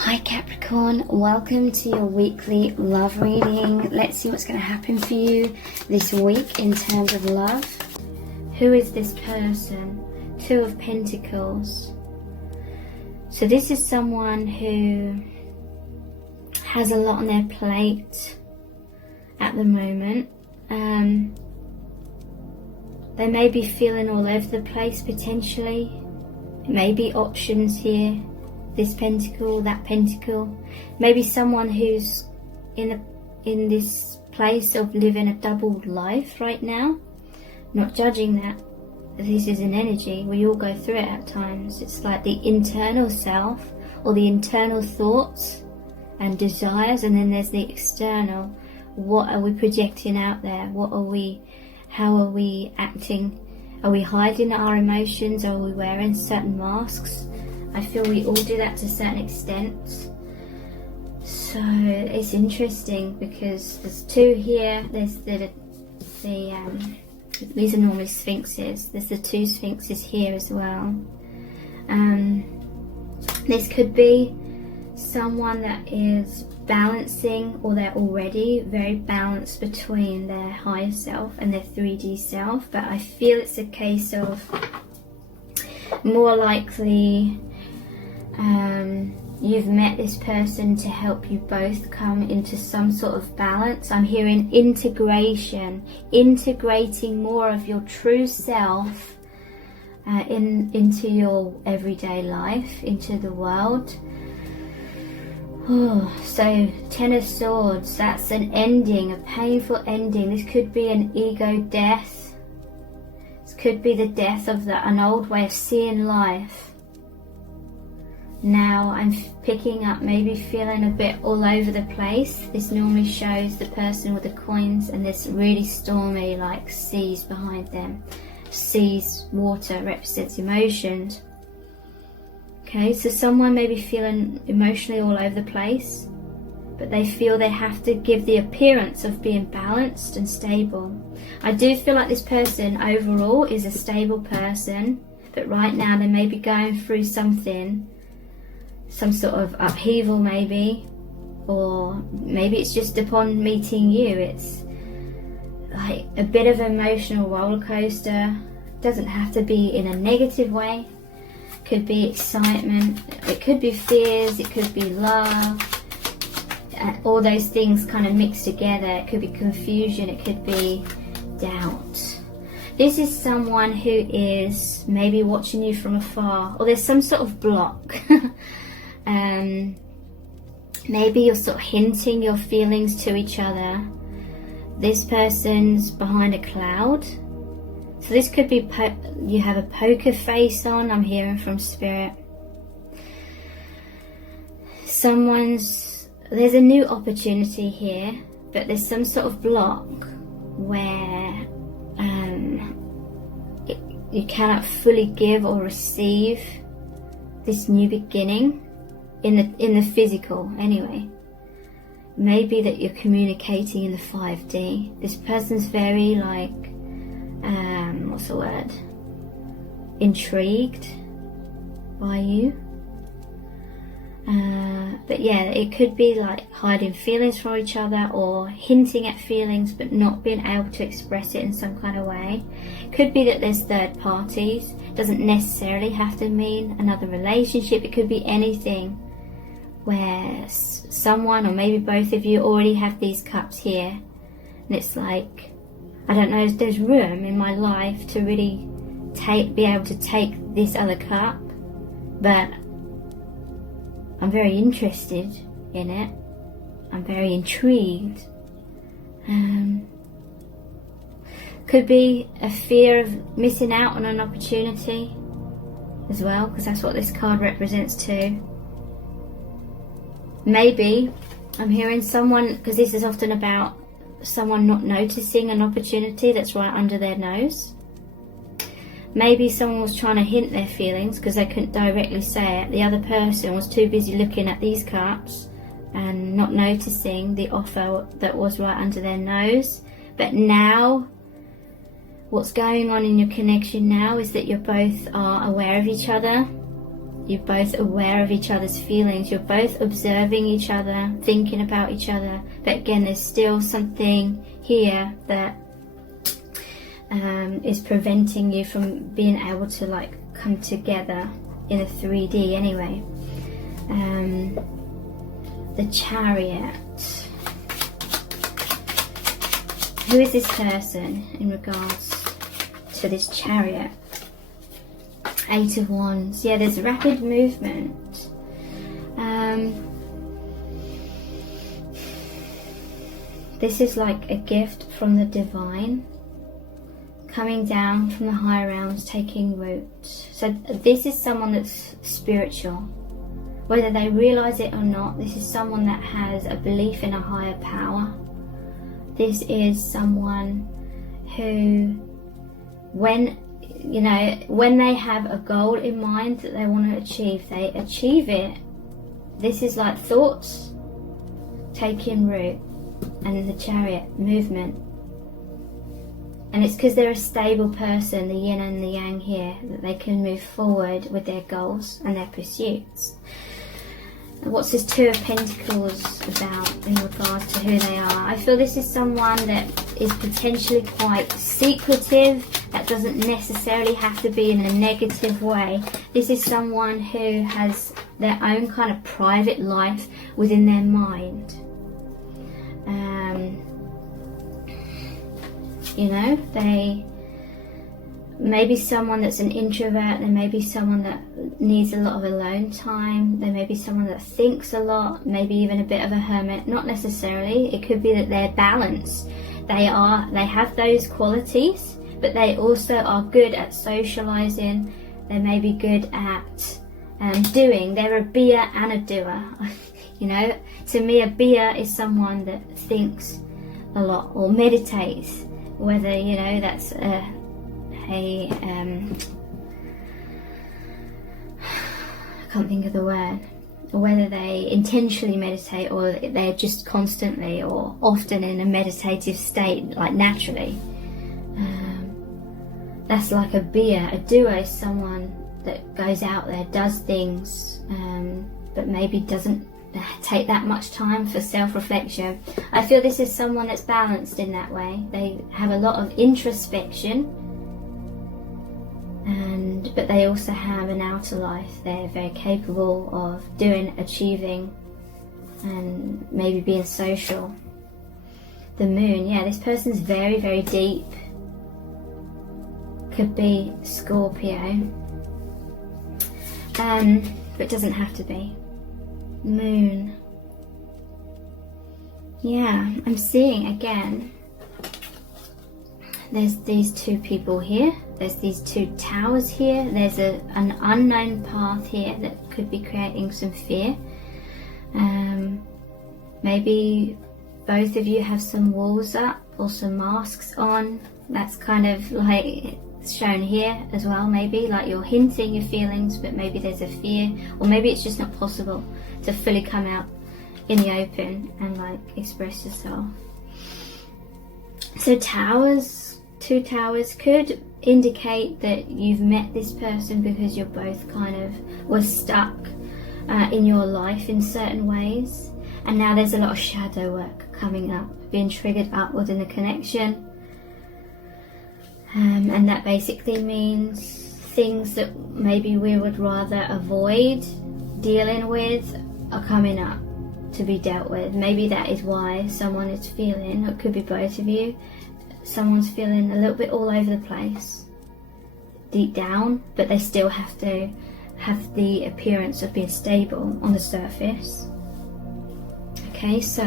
Hi Capricorn, welcome to your weekly love reading. Let's see what's going to happen for you this week in terms of love. Who is this person? Two of Pentacles. So this is someone who has a lot on their plate at the moment. They may be feeling all over the place potentially. It may be options here. This pentacle, that pentacle. Maybe someone who's in this place of living a double life right now. Not judging that. This is an energy. We all go through it at times. It's like the internal self or the internal thoughts and desires, and then there's the external. What are we projecting out there? How are we acting? Are we hiding our emotions? Are we wearing certain masks? I feel we all do that to a certain extent. So it's interesting because there's two here. There's these are normally sphinxes. There's the two sphinxes here as well. This could be someone that is balancing, or they're already very balanced between their higher self and their 3D self. But I feel it's a case of more likely you've met this person to help you both come into some sort of balance. I'm hearing integration, integrating more of your true self into your everyday life, into the world. Oh, so Ten of Swords, that's an ending, a painful ending. This could be an ego death. This could be the death of an old way of seeing life. Now I'm picking up, maybe feeling a bit all over the place. This normally shows the person with the coins and this really stormy like seas behind them. Seas, water represents emotions. Okay, so someone may be feeling emotionally all over the place, but they feel they have to give the appearance of being balanced and stable. I do feel like this person overall is a stable person, but right now they may be going through something, some sort of upheaval maybe, or maybe it's just upon meeting you. It's like a bit of an emotional roller coaster. Doesn't have to be in a negative way. Could be excitement, it could be fears, it could be love, all those things kind of mixed together. It could be confusion, it could be doubt. This is someone who is maybe watching you from afar, or there's some sort of block. Maybe you're sort of hinting your feelings to each other. This person's behind a cloud. So this could be, you have a poker face on, I'm hearing from Spirit. There's a new opportunity here, but there's some sort of block where you cannot fully give or receive this new beginning in the physical anyway. Maybe that you're communicating in the 5D. This person's very like, what's the word? Intrigued by you. But yeah, it could be like hiding feelings from each other, or hinting at feelings but not being able to express it in some kind of way. It could be that there's third parties. It doesn't necessarily have to mean another relationship. It could be anything where someone, or maybe both of you, already have these cups here, and it's like, I don't know, there's room in my life to really be able to take this other cup, but I'm very interested in it. I'm very intrigued. Could be a fear of missing out on an opportunity as well, because that's what this card represents too. Maybe I'm hearing someone, because this is often about someone not noticing an opportunity that's right under their nose. Maybe someone was trying to hint their feelings because they couldn't directly say it. The other person was too busy looking at these cups and not noticing the offer that was right under their nose. But now, what's going on in your connection now is that you both are aware of each other. You're both aware of each other's feelings. You're both observing each other, thinking about each other. But again, there's still something here that is preventing you from being able to like come together in a 3D anyway. The Chariot. Who is this person in regards to this Chariot? 8 of Wands. Yeah, there's rapid movement. This is like a gift from the divine coming down from the higher realms, taking root. So this is someone that's spiritual. Whether they realize it or not, this is someone that has a belief in a higher power. This is someone who, when they have a goal in mind that they want to achieve, they achieve it. This is like thoughts taking root, and the Chariot movement. And it's because they're a stable person, the yin and the yang here, that they can move forward with their goals and their pursuits. And what's this Two of Pentacles about in regards to who they are? I feel this is someone that is potentially quite secretive. That doesn't necessarily have to be in a negative way. This is someone who has their own kind of private life within their mind. They may be someone that's an introvert. They may be someone that needs a lot of alone time. They may be someone that thinks a lot, maybe even a bit of a hermit. Not necessarily. It could be that they're balanced. They have those qualities, but they also are good at socializing. They may be good at doing. They're a beer and a doer. To me, a beer is someone that thinks a lot or meditates. Whether that's I can't think of the word. Whether they intentionally meditate or they're just constantly or often in a meditative state, like naturally. That's like a beer. A doer is someone that goes out there, does things, but maybe doesn't take that much time for self-reflection. I feel this is someone that's balanced in that way. They have a lot of introspection, but they also have an outer life. They're very capable of doing, achieving, and maybe being social. The Moon, yeah, this person's very, very deep. Could be Scorpio, but doesn't have to be. Moon. Yeah, I'm seeing again, there's these two people here, there's these two towers here, there's an unknown path here that could be creating some fear. Maybe both of you have some walls up or some masks on. That's kind of like shown here as well. Maybe like you're hinting your feelings, but maybe there's a fear, or maybe it's just not possible to fully come out in the open and like express yourself. So towers, two towers could indicate that you've met this person because you're both kind of were stuck in your life in certain ways, and now there's a lot of shadow work coming up, being triggered upward in the connection. And that basically means things that maybe we would rather avoid dealing with are coming up to be dealt with. Maybe that is why someone is feeling, it could be both of you, someone's feeling a little bit all over the place deep down, but they still have to have the appearance of being stable on the surface. Okay, so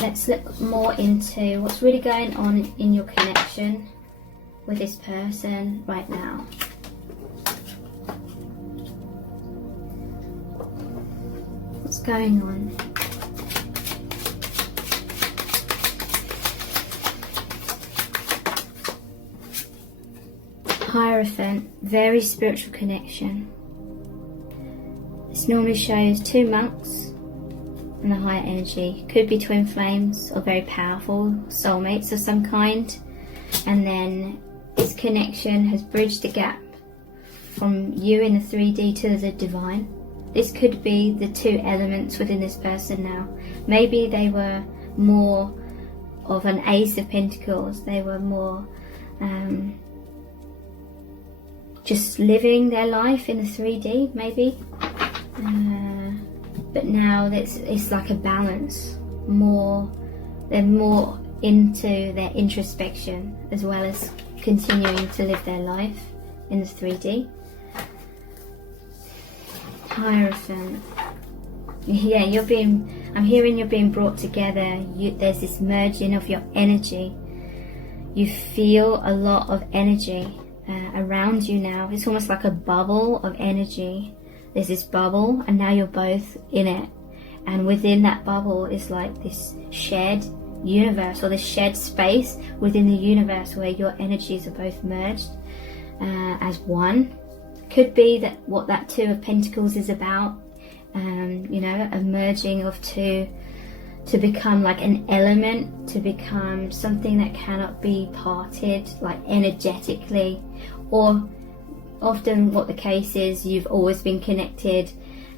let's look more into what's really going on in your connection with this person right now. What's going on? Hierophant, very spiritual connection. This normally shows two monks and a higher energy. Could be twin flames or very powerful soulmates of some kind. And then this connection has bridged the gap from you in the 3D to the divine. This could be the two elements within this person now. Maybe they were more of an Ace of Pentacles. They were more just living their life in the 3D, maybe. But now it's like a balance. They're more into their introspection as well as continuing to live their life in the 3D. Hierophant. Yeah, I'm hearing you're being brought together. There's this merging of your energy. You feel a lot of energy around you now. It's almost like a bubble of energy. There's this bubble and now you're both in it. And within that bubble is like this shared universe, or this shared space within the universe where your energies are both merged as one. Could be that what that Two of Pentacles is about, you know, a merging of two to become like an element, to become something that cannot be parted, like energetically. Or often what the case is, you've always been connected,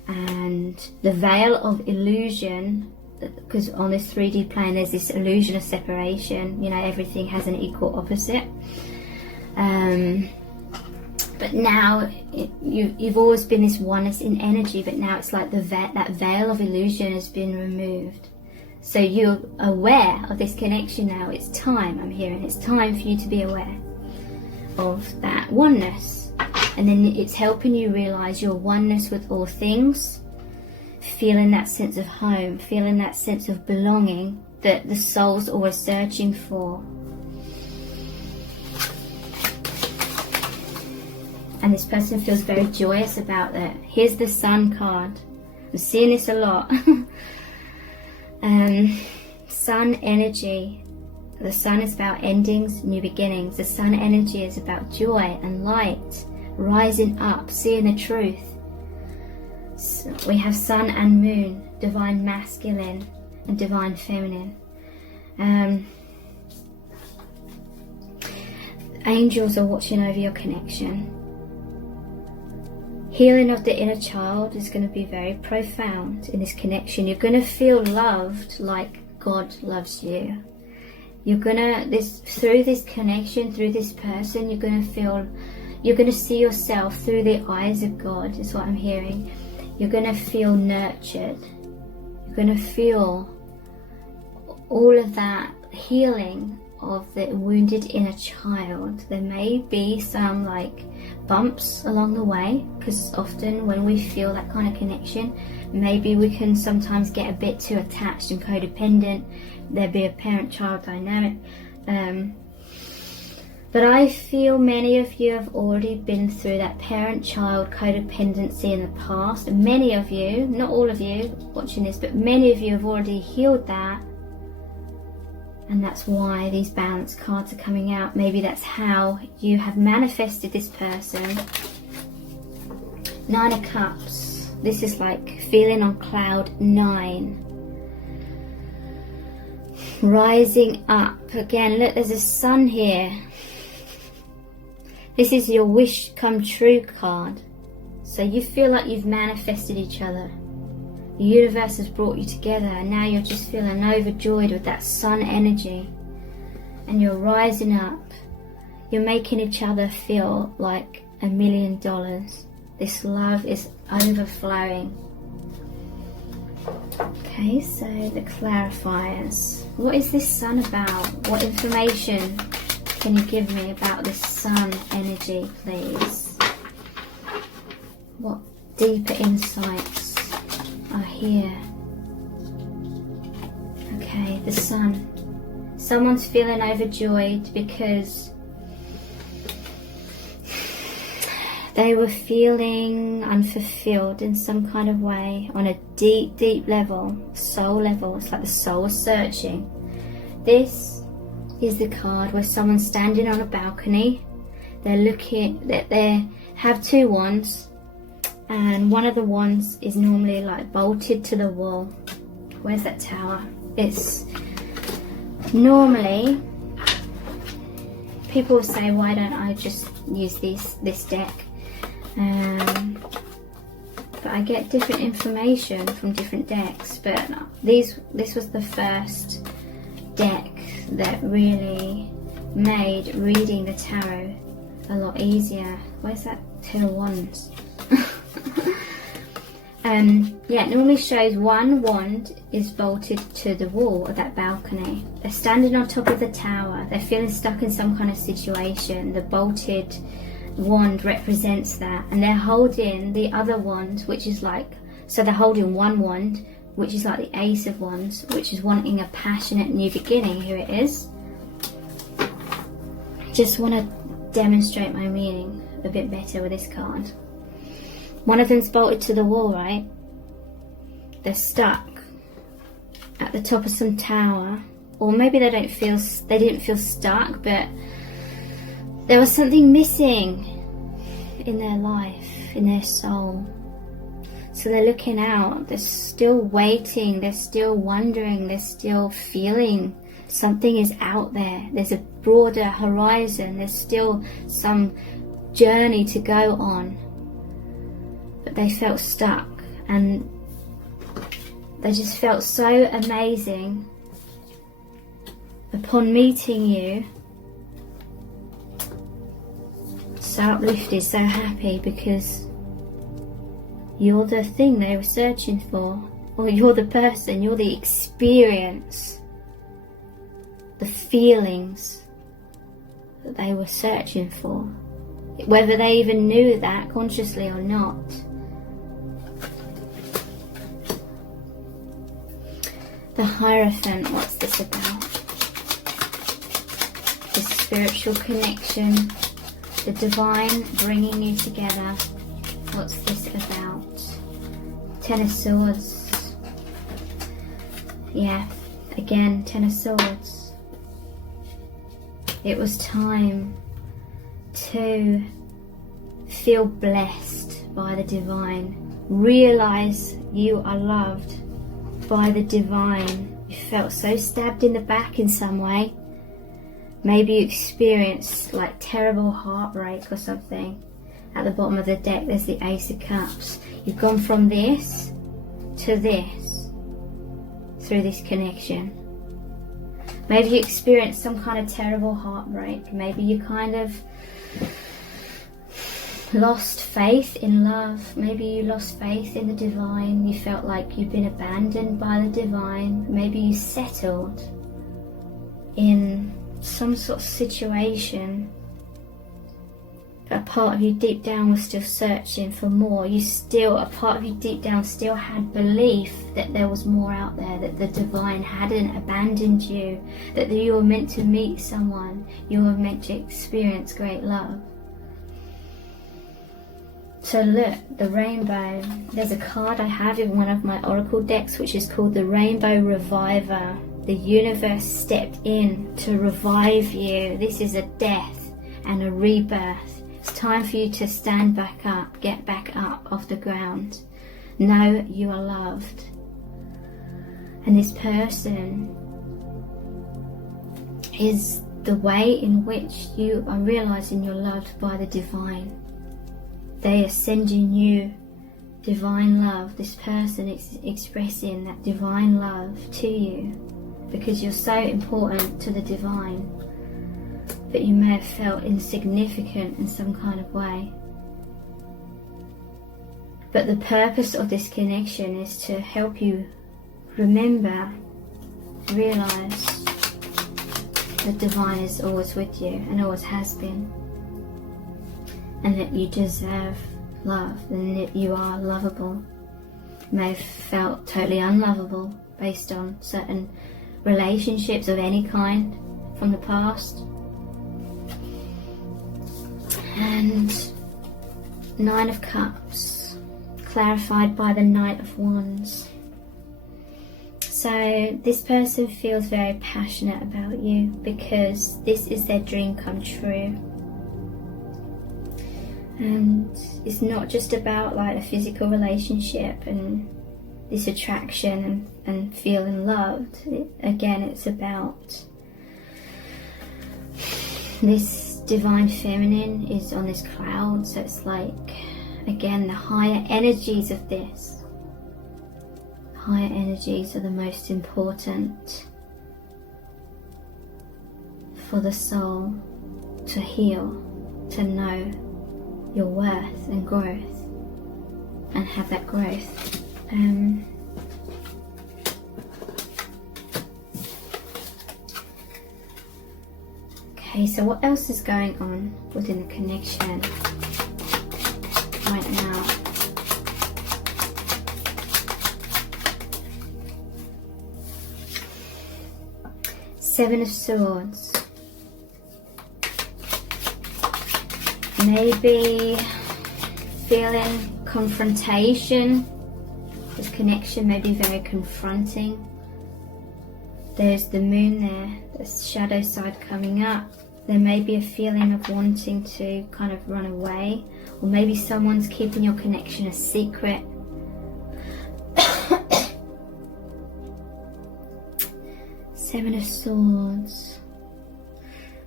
and the veil of illusion, because on this 3D plane there's this illusion of separation, you know, everything has an equal opposite. But now you've always been this oneness in energy, but now it's like that veil of illusion has been removed. So you're aware of this connection now. It's time, I'm hearing, it's time for you to be aware of that oneness. And then it's helping you realize your oneness with all things, feeling that sense of home, feeling that sense of belonging that the soul's always searching for. And this person feels very joyous about that. Here's the Sun card. I'm seeing this a lot. Sun energy. The Sun is about endings, new beginnings. The Sun energy is about joy and light, rising up, seeing the truth. So we have Sun and Moon, divine masculine and divine feminine. Angels are watching over your connection. Healing of the inner child is going to be very profound in this connection. You're going to feel loved like God loves you. You're going to, through this connection, through this person, you're going to see yourself through the eyes of God, is what I'm hearing. You're going to feel nurtured. You're going to feel all of that healing of the wounded inner child. There may be some like bumps along the way, because often when we feel that kind of connection, maybe we can sometimes get a bit too attached and codependent. There'd be a parent-child dynamic. But I feel many of you have already been through that parent-child codependency in the past. And many of you, not all of you watching this, but many of you have already healed that. And that's why these balance cards are coming out. Maybe that's how you have manifested this person. Nine of Cups. This is like feeling on cloud 9. Rising up. Again, look, there's a sun here. This is your wish come true card. So you feel like you've manifested each other. The universe has brought you together, and now you're just feeling overjoyed with that sun energy. And you're rising up. You're making each other feel like $1 million. This love is overflowing. Okay, so the clarifiers. What is this sun about? What information can you give me about this sun energy, please? What deeper insights are here? Okay, the sun. Someone's feeling overjoyed because they were feeling unfulfilled in some kind of way on a deep, deep level, soul level. It's like the soul is searching. This is the card where someone's standing on a balcony. They're looking, they have two wands, and one of the wands is normally like bolted to the wall. Where's that tower? It's normally, people say, why don't I just use this deck? But I get different information from different decks, but this was the first deck that really made reading the tarot a lot easier. Where's that Ten of Wands? Yeah, it normally shows one wand is bolted to the wall of that balcony. They're standing on top of the tower. They're feeling stuck in some kind of situation. The bolted wand represents that, and they're holding the other wand, which is like, so they're holding one wand, which is like the Ace of Wands, which is wanting a passionate new beginning. Here it is. Just want to demonstrate my meaning a bit better with this card. One of them's bolted to the wall, right? They're stuck at the top of some tower, or maybe they didn't feel stuck, but there was something missing in their life, in their soul. So they're looking out, they're still waiting, they're still wondering, they're still feeling something is out there. There's a broader horizon, there's still some journey to go on. But they felt stuck, and they just felt so amazing upon meeting you. So uplifted, so happy, because you're the thing they were searching for, or you're the person, you're the experience, the feelings that they were searching for, whether they even knew that consciously or not. The Hierophant, what's this about? The spiritual connection, the divine bringing you together. What's this about? Ten of Swords. Yeah, again, Ten of Swords. It was time to feel blessed by the divine. Realize you are loved by the divine. You felt so stabbed in the back in some way. Maybe you experienced like terrible heartbreak or something. At the bottom of the deck there's the Ace of Cups. You've gone from this to this through this connection. Maybe you experienced some kind of terrible heartbreak. Maybe you kind of lost faith in love. Maybe you lost faith in the divine. You felt like you'd been abandoned by the divine. Maybe you settled in some sort of situation, but a part of you deep down was still searching for more. A part of you deep down still had belief that there was more out there, that the divine hadn't abandoned you, that you were meant to meet someone, you were meant to experience great love. So look, the rainbow. There's a card I have in one of my oracle decks which is called the Rainbow Reviver. The universe stepped in to revive you. This is a death and a rebirth. It's time for you to stand back up, get back up off the ground. Know you are loved. And this person is the way in which you are realizing you're loved by the divine. They are sending you divine love. This person is expressing that divine love to you because you're so important to the divine, but you may have felt insignificant in some kind of way. But the purpose of this connection is to help you remember, realize the divine is always with you and always has been, and that you deserve love and that you are lovable. You may have felt totally unlovable based on certain relationships of any kind from the past. And Nine of Cups, clarified by the Knight of Wands. So this person feels very passionate about you because this is their dream come true. And it's not just about like a physical relationship and this attraction and feeling loved. Again, it's about this divine feminine is on this cloud, so it's like again, the higher energies of this. Higher energies are the most important for the soul to heal, to know your worth and growth, and have that growth. Okay, so what else is going on within the connection right now? Seven of Swords. Maybe feeling confrontation. This connection may be very confronting. There's the moon there, the shadow side coming up. There may be a feeling of wanting to kind of run away, or maybe someone's keeping your connection a secret. Seven of Swords.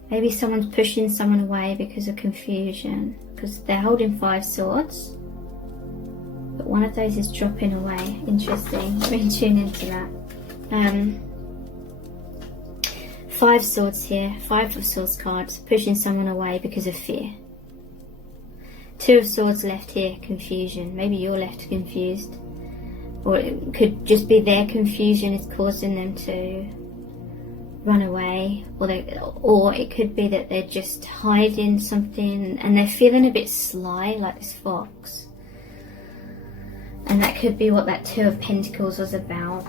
Maybe someone's pushing someone away because of confusion, because they're holding 5 swords, but one of those is dropping away. Interesting. Let me tune into that. 5 swords here, 5 of Swords cards, pushing someone away because of fear. 2 of Swords left here, confusion. Maybe you're left confused, or it could just be their confusion is causing them to run away, or it could be that they're just hiding something and they're feeling a bit sly, like this fox. And that could be what that 2 of Pentacles was about,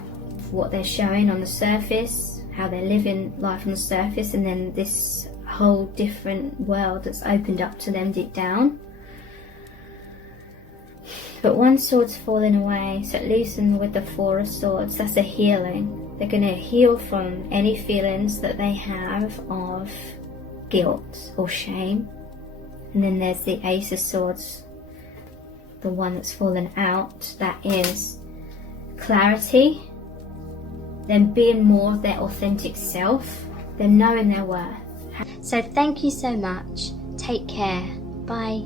what they're showing on the surface, how they're living life on the surface, and then this whole different world that's opened up to them deep down. But 1 sword's falling away, so it leaves them with the 4 of Swords. That's a healing. They're going to heal from any feelings that they have of guilt or shame. And then there's the Ace of Swords, the one that's fallen out. That is clarity, them being more of their authentic self, them knowing their worth. So thank you so much. Take care. Bye.